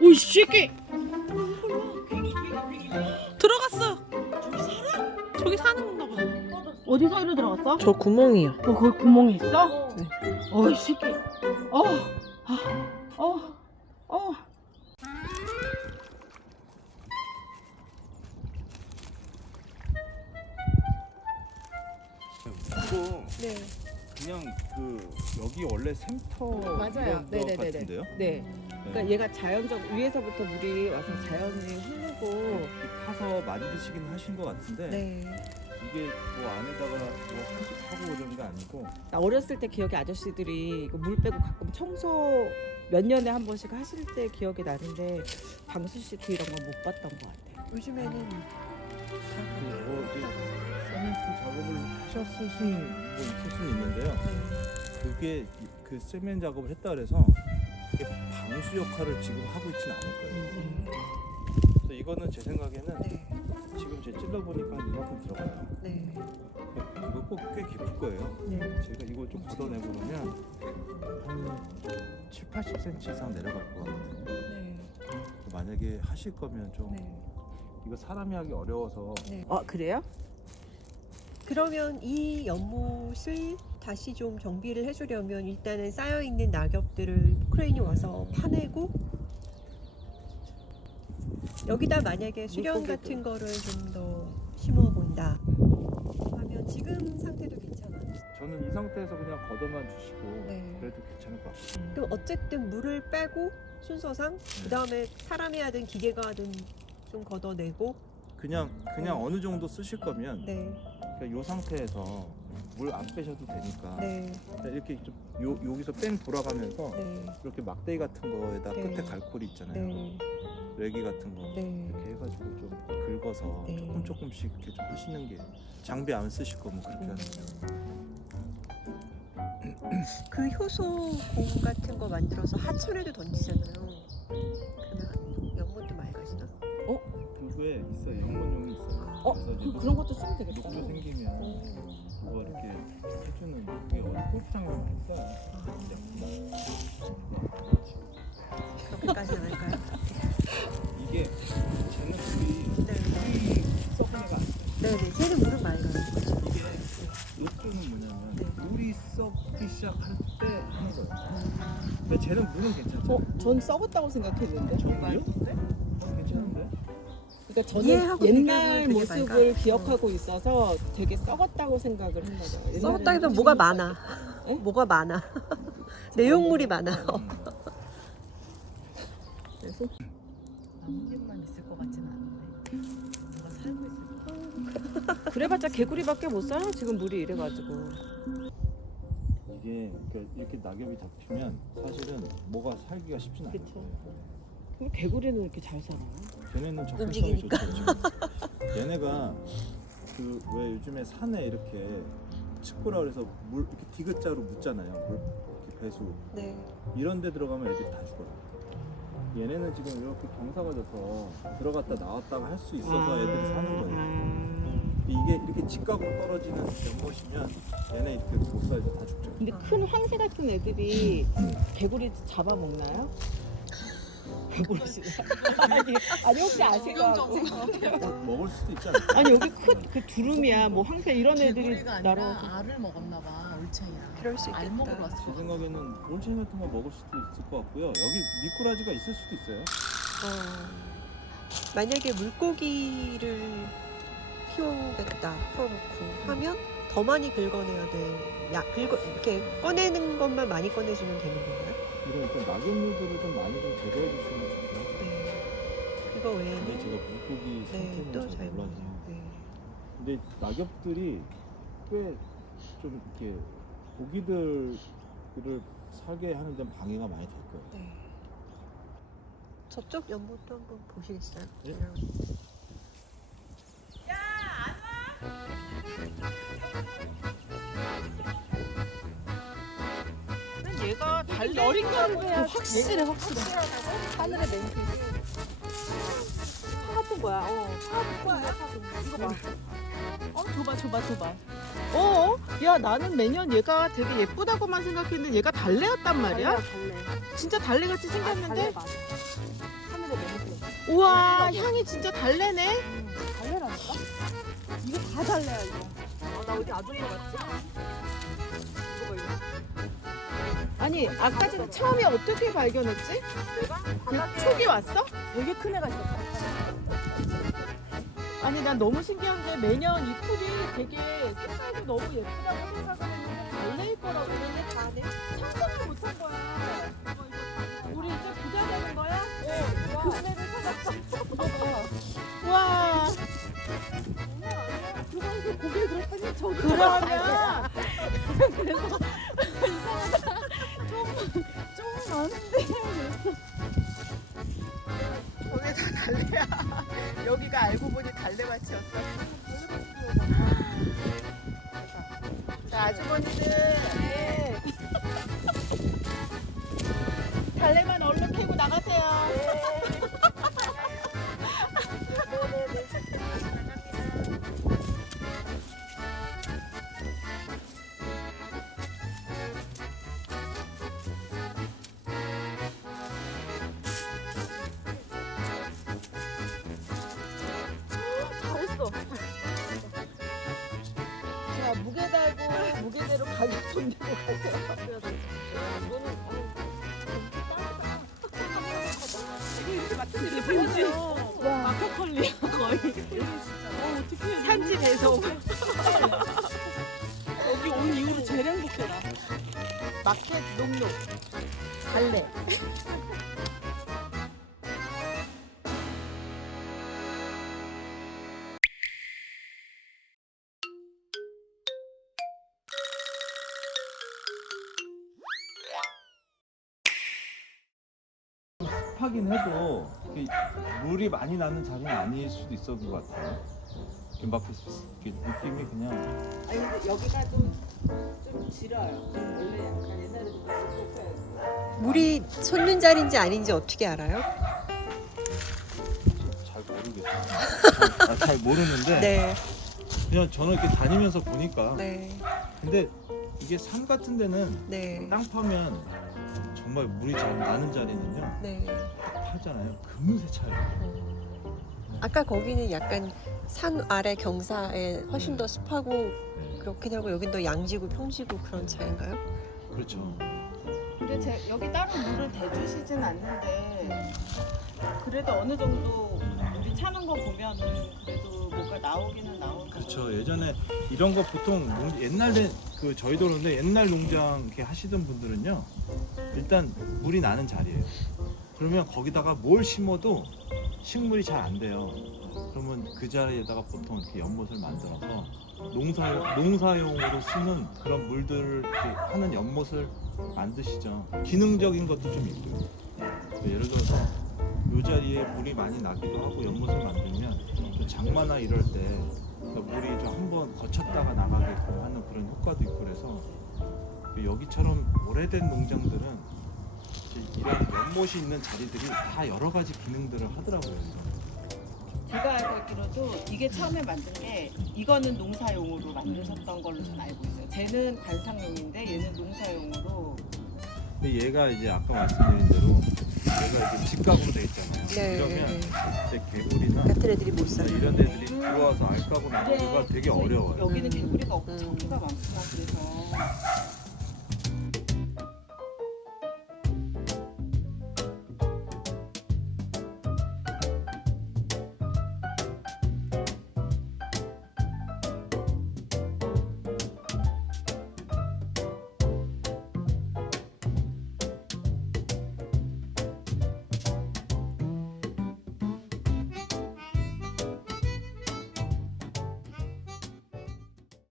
오이 새끼 들어갔어. 저기 사는 건가 봐. 어디 사이로 들어갔어? 저 구멍이요. 거기 구멍이 있어? 네. 어이 새끼. 어. 이거 네. 그냥 여기 원래 샘터 맞아요. 이런 거 네네네네. 같은데요? 네. 그러니까 얘가 자연적 위에서부터 물이 와서 자연히 흐르고. 파서 만드시긴 하신 것 같은데 네. 이게 뭐 안에다가 뭐 하고 그런 게 아니고 나 어렸을 때 기억에 아저씨들이 이거 물 빼고 가끔 청소 몇 년에 한 번씩 하실 때 기억이 나는데 방수 시트 이런 건 못 봤던 것 같아요. 요즘에는 뭐 이제 세멘트 작업을 하셨을 수는 뭐 있을 수는 있는데요. 그게 그 세멘 작업을 했다 그래서 그게 방수 역할을 지금 하고 있지는 않을 거예요. 그래서 이거는 제 생각에는 네. 지금 제 찔러 보니까 이만큼 들어가요. 네. 이거 꼭 꽤 깊을 거예요. 네. 제가 이거 좀 걷어내고 그러면 한 7, 80cm 이상 내려갈 것 같아요. 네. 만약에 하실 거면 좀 네. 이거 사람이 하기 어려워서 네. 그래요? 그러면 이 연못을 다시 좀 정비를 해주려면 일단은 쌓여있는 낙엽들을 크레인이 와서 파내고 여기다 만약에 수련 같은 거를 좀 더 심어본다 하면 지금 상태도 괜찮아요. 저는 이 상태에서 그냥 걷어만 주시고 네. 그래도 괜찮을 것 같아요. 그럼 어쨌든 물을 빼고 순서상 그 다음에 사람이 하든 기계가 하든 좀 걷어내고 그냥 어느 정도 쓰실 거면 네, 그러니까 이 상태에서 물 안 빼셔도 되니까 네, 이렇게 좀 여기서 뺑 돌아가면서 네, 이렇게 막대기 같은 거에다 네. 끝에 갈고리 있잖아요. 네, 레기 같은 거 네. 이렇게 해가지고 좀 긁어서 네. 조금씩 이렇게 좀 하시는 게 장비 안 쓰실 거면 그렇게 하는 거죠. 그 효소 공 같은 거 만들어서 하천에도 던지잖아요. 그러면 연못도 맑아지나? 그거에 있어요. 연못용이 있어요. 그래서 그런 것도 쓰면 되겠다. 녹조 생기면 그거 이렇게 해주는 게 어디 골프장에 많이 써요. 그렇게까지 안 할까요? 이게 쟤는 물이 네, 썩은 애가 안 돼요. 네네. 쟤는 물은 맑아요. 이게 녹조는 뭐냐면 네. 물이 썩기 시작할 때 하는 거예요. 근데 쟤는 물은 괜찮죠. 전 썩었다고 생각했는데. 정말요? 괜찮은데? 그러니까 저는 얘하고 옛날 비교하면 되게 모습을 맑아. 기억하고 있어서 되게 썩었다고 생각을 한 거죠. 옛날에는 썩었다기보다 뭐가 많아. 에? 뭐가 많아. 내용물이 많아. 그래서 나뭇잎만 있을 것 같지는 않은데 누가 살고 있을 것 그래봤자 개구리밖에 못 살아. 지금 물이 이래가지고. 이게 그러니까 이렇게 낙엽이 잡히면 사실은 뭐가 살기가 쉽진 않아요. 그쵸. 그럼 개구리는 이렇게 잘 살아. 걔네는 접근성이 움직이니까. 좋죠. 지금. 얘네가 그 왜 요즘에 산에 이렇게 츠꾸라 그래서 물 이렇게 디귿자로 묻잖아요. 물 이렇게 배수 네. 이런 데 들어가면 애들이 다 죽어요. 얘네는 지금 이렇게 경사가 져서 들어갔다 나왔다가 할 수 있어서 애들이 사는 거예요. 이게 이렇게 직각으로 떨어지는 연못이면 얘네 이렇게 못 살죠. 다 죽죠. 근데 큰 황새 같은 애들이 개구리 잡아먹나요? 개구리 씨. 아니 혹시 아실까? 먹을 수도 있지 않을까? 아니 여기 큰 두루미야 뭐 황새 이런 애들이 개구리가 아니라 날아와서. 알을 먹었나 봐. 올챙이랑 그럴 수 알 있겠다. 먹으러 왔을 제 것 같아. 생각에는 올챙이 같은 거 먹을 수도 있을 것 같고요. 여기 미꾸라지가 있을 수도 있어요. 만약에 물고기를 키우겠다 풀어놓고 하면 더 많이 긁어내야 돼. 이렇게 꺼내는 것만 많이 꺼내주면 되는 건가요? 이런 일단 낙엽물들을 좀 많이 좀 제거해 주시면 좋고요. 네. 그거 근데 외에는 제가 물고기 네, 상태는 또 잘 잘 몰라서. 모르요 네. 근데 낙엽들이 꽤 좀 이렇게 고기들을 살게 하는 데는 방해가 많이 될 거예요. 네. 저쪽 연못도 한번 보시겠어요? 예. 얘가 어린 거를 해야 확실해. 하늘의 맹세. 파 같은 거야. 파 같은 거야. 이거 봐. 줘봐. 야 나는 매년 얘가 되게 예쁘다고만 생각했는데 얘가 달래였단 말이야? 진짜 달래같이 생겼는데? 맞아. 하늘에 내리고. 우와 향이 진짜 달래네? 달래라니까? 이거 다 달래야 이거. 나 어디 아줌마 같지? 이거 이거. 아니 아까 전에 처음에 어떻게 발견했지? 그 촉이 왔어? 되게 큰 애가 있었어. 아니 난 너무 신기한 게 매년 이 풀이 되게 색깔도 너무 예쁘다고 생각을 했는데 달래일 거라고 그랬는데 다내 상상을 못한 거야. 우리 이제 부자 되는 거야? 그 은혜를 찾았어. 와. 그거 이제 고개 들었더니 저기. 그러면 좀 많은데. 저게 다 달래야. 여기가 알고 보니 달래밭이었어. 자, 아주머니들. 달래만 얼른 캐고 나가세요. 잘했어. 자, 무게 달고 무게대로 가격 돈 내고 가세요. 마카컬리야 거의. 어떻게 산지 배송. 여기 온 이후로 제일 행복해라. 마켓 농로 달래. 습하긴 해도 이게 물이 많이 나는 자리는 아닐 수도 있었던 것 같아요. 막 이렇게 느낌이 그냥 아니 근데 여기가 좀 질어요. 원래 약간 옛날에 높았어요. 물이 솟는 자리인지 아닌지 어떻게 알아요? 잘 모르겠어요. 잘 모르는데 네, 그냥 저는 이렇게 다니면서 보니까 네, 근데 이게 산 같은 데는 네, 땅 파면 정말 물이 잘 나는 자리는요 네. 파잖아요. 금세 차요. 아까 거기는 약간 산 아래 경사에 훨씬 더 습하고 네. 그렇긴 하고 여긴 더 양지고 평지고 그런 차인가요? 그렇죠. 근데 여기 따로 물을 대주시진 않는데 그래도 어느 정도 우리 차는 거 보면은 그래도 뭐가 나오기는 나오고. 그렇죠. 예전에 이런 거 보통 옛날에 그 저희도 그런데 옛날 농장 이렇게 하시던 분들은요 일단 물이 나는 자리예요. 그러면 거기다가 뭘 심어도 식물이 잘 안 돼요. 그러면 그 자리에다가 보통 이렇게 연못을 만들어서 농사용으로 쓰는 그런 물들을 이렇게 하는 연못을 만드시죠. 기능적인 것도 좀 있고요. 예를 들어서 이 자리에 물이 많이 나기도 하고 연못을 만들면 또 장마나 이럴 때 물이 좀 한번 거쳤다가 나가게끔 하는 그런 효과도 있고 그래서 여기처럼 오래된 농장들은 이런 연못이 있는 자리들이 다 여러 가지 기능들을 하더라고요. 제가 알고 있기로도 이게 처음에 만든 게 이거는 농사용으로 만드셨던 걸로 저는 알고 있어요. 쟤는 관상용인데 얘는 농사용으로. 근데 얘가 이제 아까 말씀드린 대로 얘가 이제 직각으로 돼 있잖아요. 네. 그러면 이제 개구리나 같은 애들이 못 살아요. 이런 애들이 들어와서 알 까고 나가기가 되게 어려워요. 여기는 개구리가 없고 저기가 많구나. 그래서